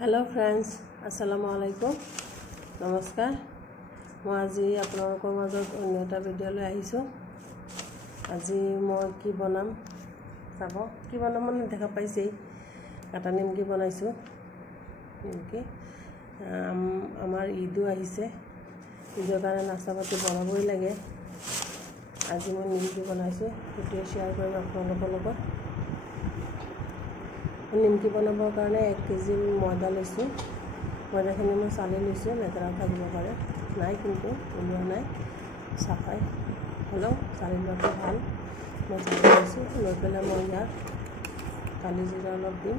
Hello friends अस्सलामु आलैकुम नमस्कार मैं आज आपलोকৰ মাজত অন্য এটা ভিডিও লৈ আহিছো আজি মই কি বনাম চাব কি বনাম মানে দেখা পাইছে কাটা নিমকি বনাইছো নিমকি আমাৰ ঈদো আহিছে ঈদৰ কাৰণে নাস্তাপাতি বনাবই লাগে আজি মই নিমকি বনাইছো ভিডিও শেয়াৰ কৰিম আপোনালোকৰ লগত নিমকি বনাবৰ কাৰণে 1 কেজি ময়দা লৈছো ময়দাখিনি মই চালি লৈছো লেতেৰা থাকিব পাৰে নাই কিন্তু ওলোৱা নাই সাফাই হলো চালি লোৱাটো ভাল মই চালি লৈছো লৈ পেলাই মই ইয়াত কালি জিৰা অলপ দিম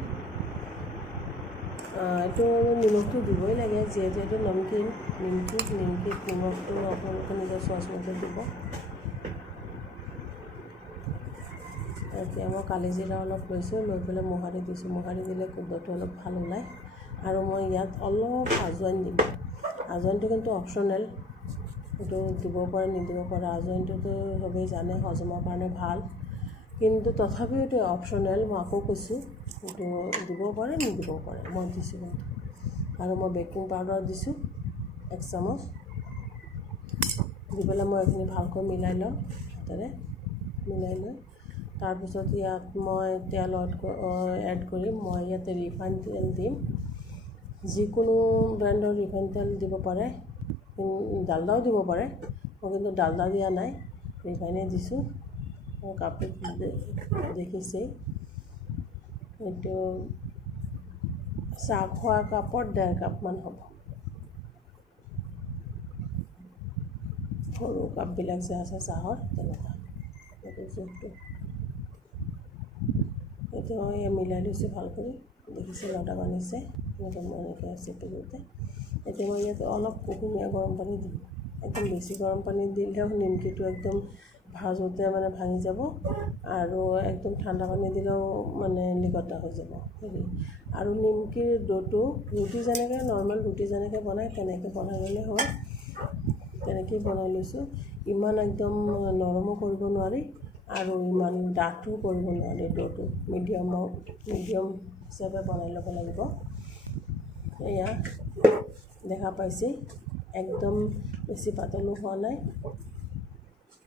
এইটো নিমখটো দিবই লাগে যিহেতু এইটো নমকিন নিমকিত নিমখটো আপোনালোকে নিজৰ চচ মতে দিব এতিয়া মই কালি জিৰা অলপ লৈছো লৈ পেলাই মোহাৰি দিছো মোহাৰি দিলে গোন্ধটো অলপ ভাল ওলায় আৰু মই ইয়াত অলপ আজৱাইন দিম আজৱাইনটো কিন্তু অপচনেল এটো দিব পাৰে নিদিব পাৰে আজৱাইনটো সবেই জানে হজমৰ কাৰণে ভাল কিন্তু তথাপিও এটো অপচনেল মই আকৌ কৈছো এটো দিব পাৰে নিদিব পাৰে মই দিছো আৰু মই বেকিং পাউডাৰ দিছো 1 চামুচ দি পেলাই মই এখিনি ভালকৈ মিলাই লম হাতেৰে মিলাই লৈ তাৰ পিছত ইয়াত মই তেল এড কৰিম মই ইয়াতে ৰিফাইন তেল দিম যিকোনো ব্ৰ্যান্ডৰ ৰিফাইন তেল দিব পাৰে ডালদাও দিব পাৰে মই কিন্তু ডালদা দিয়া নাই ৰিফাইনে দিছো মই কাপত দেখিছে এটো চাহ খোৱা কাপত 1.5 কাপ মান হ'ব সৰু কাপ বিলাক যে আছে চাহৰ তেনেকা এটো জোখটো এটো মই মিলাই লৈছো ভাল কৰি দেখিছে লটা বানিছে এনেকৈ মই এনেকৈ চেপি দিতে এতিয়া মই ইয়াত অলপ কুহুমীয়া গৰম পানী দিম একদম বেছি গৰম পানী দিলেও নিমকিটো একদম ভাজোতে মানে ভাঙি যাব আৰু একদম ঠাণ্ডা পানী দিলেও মানে লিকটা হৈ যাব আৰু নিমকিৰ ডোটো ৰুটি যেনেকৈ নৰমাল ৰুটি যেনেকৈ বনায় তেনেকৈ বনাই ললে হয় তেনেকৈ বনাই লৈছো ইমান একদম নৰমো কৰিব নোৱাৰি আৰু ইমান ডাঠো কৰিব নোৱাৰি ডোটো মিডিয়াম হিচাপে বনাই ল'ব লাগিব এয়া দেখা পাইছে একদম বেছি পাতলো হোৱা নাই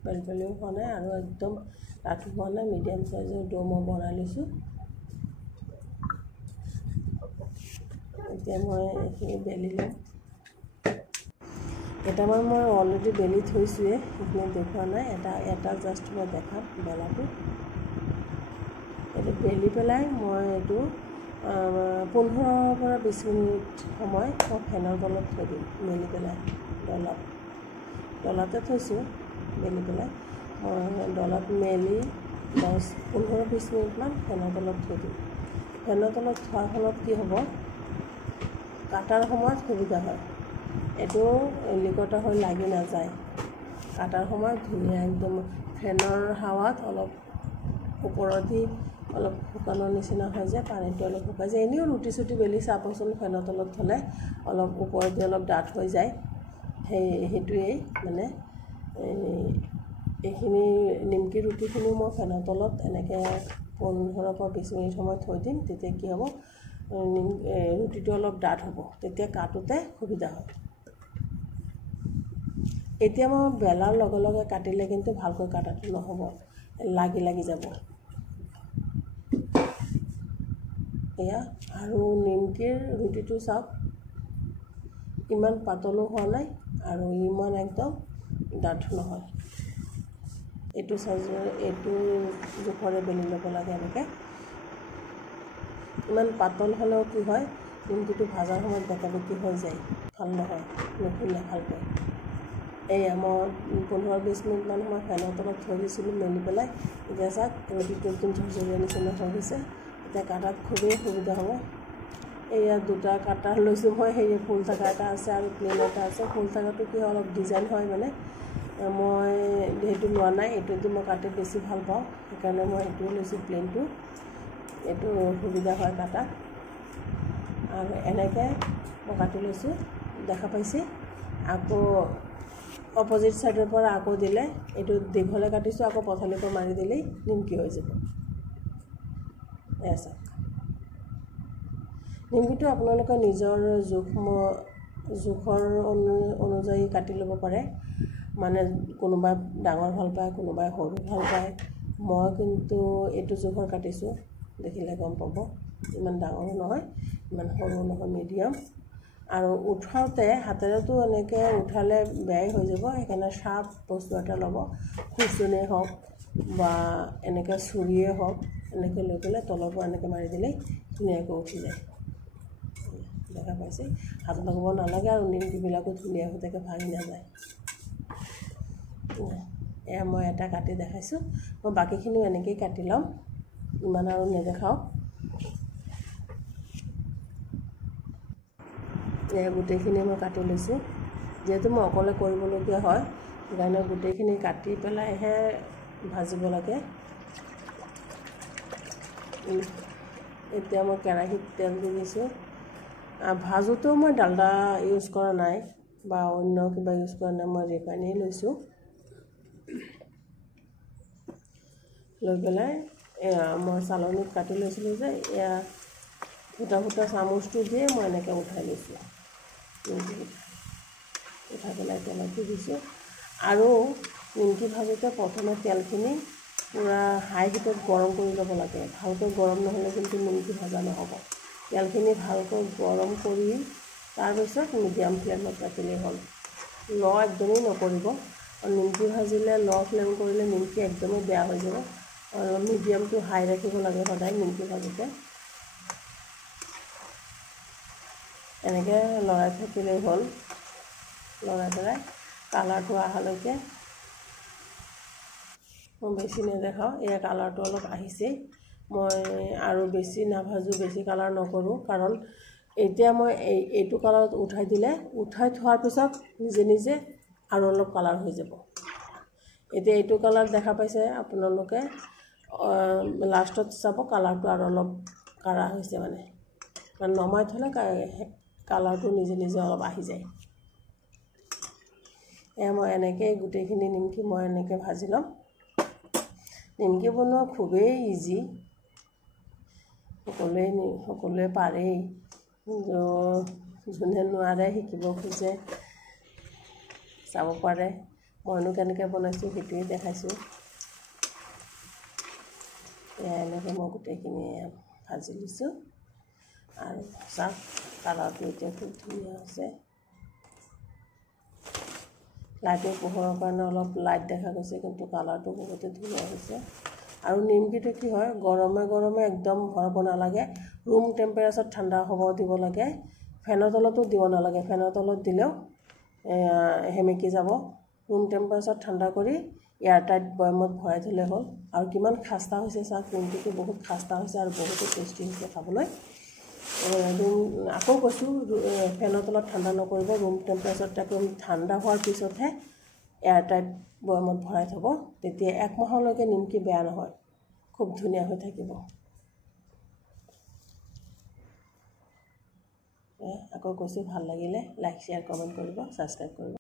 পেলপেলিও হোৱা নাই আৰু একদম ডাঠো হোৱা নাই মিডিয়াম সাইজৰ ডো মই বনাই লৈছো এতিয়া মই এখিনি বেলি লম এটা মই অলৰেডি বেলি থৈছোৱে এখিনি দেখুৱা নাই এটা জাস্ট মই দেখাম বেলাটো এটা বেলি পেলাই মই এটো 15 পৰা 20 মিনিট সময় ফেনৰ তলত থৈ দিম মেলি পেলাই ডলাতে থৈছো মেলি পেলাই মই ডলাত মেলি 15-20 মিনিট মান ফেনৰ তলত থৈ দিম ফেনৰ তলত থোৱাৰ ফলত কি হ'ব কাটাৰ সময়ত সুবিধা হয় এটো লিকটা হৈ লাগি না যায় কাটাৰ সময়ত ধুনীয়া একদম ফেনৰ হাৱাত অলপ ওপৰদি অলপ শুকানৰ নিচিনা হৈ যায় পানীটো অলপ শুকাই যায় এনেও ৰুটি সুটি বেলি চাপচোন ফেনৰ তলত থলে অলপ ওপৰদি অলপ ডাঠ হৈ যায় হেতুৱে মানে এইখিনি নিমকি ৰুটিখিনি মই ফেনৰ তলত এনেকৈ 15 পৰা 20 মিনিট সময় থৈ দিম তেতিয়া কি হ'ব ৰুটিটো অলপ ডাঠ হ'ব তেতিয়া কাটোতে সুবিধা হয় এতিয়া মই বেলাৰ লগে লগে কাটিলে কিন্তু ভালকৈ কাটাটো নহব লাগি যাব এয়া আৰু নিমকিৰ ৰুটিটো চাওক ইমান পাতলো হোৱা নাই আৰু ইমান একদম ডাঠ নহয় এটো সাইজৰ এটো জোখৰে বেলি ল'ব লাগে এনেকৈ ইমান পাতল হলেও কি হয় নিমকিটো ভাজাৰ সময়ত বেকাবেকি হৈ যায় ভাল নহয় নুফুলে ভালকৈ এই মই 15-20 মিনিট মান মই ফেনৰ তলত থৈ দিছিলোঁ মেলি পেলাই এতিয়া চাওক ৰুটিটো একদম ঝৰঝৰীয়া নিচিনা হৈ গৈছে এতিয়া কাটাত খুবেই সুবিধা হ'ব এয়া দুটা কাটাৰ লৈছোঁ মই সেই ফুল থকা এটা আছে আৰু প্লেন এটা আছে ফুল থকাটো কি অলপ ডিজাইন হয় মানে মই সেইটো লোৱা নাই এইটোদি মই কাটি বেছি ভাল পাওঁ সেইকাৰণে মই এইটো লৈছোঁ প্লেনটো এইটো সুবিধা হয় কাটা আৰু এনেকৈ মই কাটি লৈছোঁ দেখা পাইছে আকৌ অপোজিট সাইডৰ পৰা আকৌ দিলে এইটো দীঘলে কাটিছো আকৌ পথালিকৈ মাৰি দিলেই নিমকি হৈ যাব এসা নিমকিটো আপোনালোকে নিজৰ জোখৰ অনুযায়ী কাটি ল'ব পাৰে। মানে কোনোবাই ডাঙৰ ভাল পায়, কোনোবাই সৰু ভাল পায়। মই কিন্তু এইটো জোখৰ কাটিছোঁ, দেখিলে গম পাব। ইমান ডাঙৰো নহয়, ইমান সৰু নহয়, মিডিয়াম। আৰু উঠাওঁতে হাতেৰেতো এনেকৈ উঠালে বেয়াই হৈ যাব, সেইকাৰণে শাৰ্প বস্তু এটা ল'ব। খুচুনেই হওক বা এনেকৈ চুৰিয়ে হওক, এনেকৈ লৈ পেলাই তলৰ পৰা এনেকৈ মাৰি দিলেই ধুনীয়াকৈ উঠি যায়। দেখা পাইছে, হাত লগাব নালাগে আৰু নিমকিবিলাকো ধুনীয়া হৈ থাকে, ভাঙি নাযায়। এয়া মই এটা কাটি দেখাইছোঁ, মই বাকীখিনিও এনেকৈয়ে কাটি ল'ম, ইমান আৰু নেদেখাওঁ। এয়া গোটেইখিনি মই কাটি লৈছোঁ। যিহেতু মই অকলে কৰিবলগীয়া হয়, সেইকাৰণে গোটেইখিনি কাটি পেলাইহে ভাজিব লাগে। এতিয়া মই কেৰাহীত তেল দি দিছোঁ। ভাজোতেও মই ডালডা ইউজ কৰা নাই বা অন্য কিবা ইউজ কৰা নাই, মই ৰিফাইনেই লৈছোঁ। লৈ পেলাই মই চালনীত কাটি লৈছিলোঁ যে, এয়া ফুটা ফুটা চামুচটো দিয়ে মই এনেকৈ উঠাই লৈছোঁ। উঠাই পেলাই তেলত দি দিছোঁ। আৰু নিমকি ভাজোঁতে প্ৰথমে তেলখিনি পূৰা হাই হিটত গৰম কৰি ল'ব লাগে। ভালকৈ গৰম নহ'লে কিন্তু নিমকি ভাজা নহ'ব। তেলখিনি ভালকৈ গৰম কৰি তাৰপিছত মিডিয়াম ফ্লেমত ৰাখিলেই হ'ল। একদমেই নকৰিব। নিমকি ভাজিলে ফ্লেম কৰিলে নিমকি একদমেই বেয়া হৈ যাব। আৰু মিডিয়ামটো হাই ৰাখিব লাগে সদায় নিমকি ভাজোঁতে। এনেকৈ লৰাই থাকিলেই হ'ল। লৰাই পেলাই কালাৰটো অহালৈকে মই বেছি নেদেখাওঁ। এয়া কালাৰটো অলপ আহিছেই। মই আৰু বেছি নাভাজোঁ, বেছি কালাৰ নকৰোঁ, কাৰণ এতিয়া মই এইটো কালাৰত উঠাই দিলে, উঠাই থোৱাৰ পিছত নিজে নিজে আৰু অলপ কালাৰ হৈ যাব। এতিয়া এইটো কালাৰ দেখা পাইছে আপোনালোকে, লাষ্টত চাব কালাৰটো আৰু অলপ কাঢ়া হৈছে। মানে নমাই থ'লে কালাৰটো নিজে নিজে অলপ আহি যায়। এয়া মই এনেকৈ গোটেইখিনি নিমকি মই এনেকৈ ভাজি ল'ম। নিমকি বনোৱা খুবেই ইজি, সকলোৱে পাৰেই। যোনে নোৱাৰে, শিকিব খোজে, চাব পাৰে। মইনো কেনেকৈ বনাইছোঁ সেইটোৱে দেখাইছোঁ। এয়া এনেকৈ মই গোটেইখিনি ভাজি লৈছোঁ। আৰু চাওক কালাৰটো এতিয়া খুব ধুনীয়া হৈছে। লাইটৰ পোহৰৰ কাৰণে অলপ লাইট দেখা গৈছে, কিন্তু কালাৰটো বহুতেই ধুনীয়া হৈছে। আৰু নিমকিটো কি হয়, গৰমে গৰমে একদম ভৰাব নালাগে, ৰুম টেম্পাৰেচাৰত ঠাণ্ডা হ'ব দিব লাগে। ফেনৰ তলতো দিব নালাগে, ফেনৰ তলত দিলেও সেমেকি যাব। ৰুম টেম্পাৰেচাৰত ঠাণ্ডা কৰি এয়াৰটাইট বৈয়ামত ভৰাই থ'লে হ'ল। আৰু কিমান খাস্তা হৈছে চাওক, নিমকিটো বহুত খাস্তা হৈছে আৰু বহুতো টেষ্টি হৈছে খাবলৈ। আকৌ কৈছোঁ, ফেনৰ তলত ঠাণ্ডা নকৰিব, ৰুম টেম্পাৰেচাৰত একদম ঠাণ্ডা হোৱাৰ পিছতহে এয়াৰটাইট বৈয়ামত ভৰাই থ'ব। তেতিয়া 1 মাহলৈকে নিমকি বেয়া নহয়, খুব ধুনীয়া হৈ থাকিব। আকৌ কৈছোঁ, ভাল লাগিলে লাইক, শ্বেয়াৰ, কমেণ্ট কৰিব, ছাবস্ক্ৰাইব কৰিব।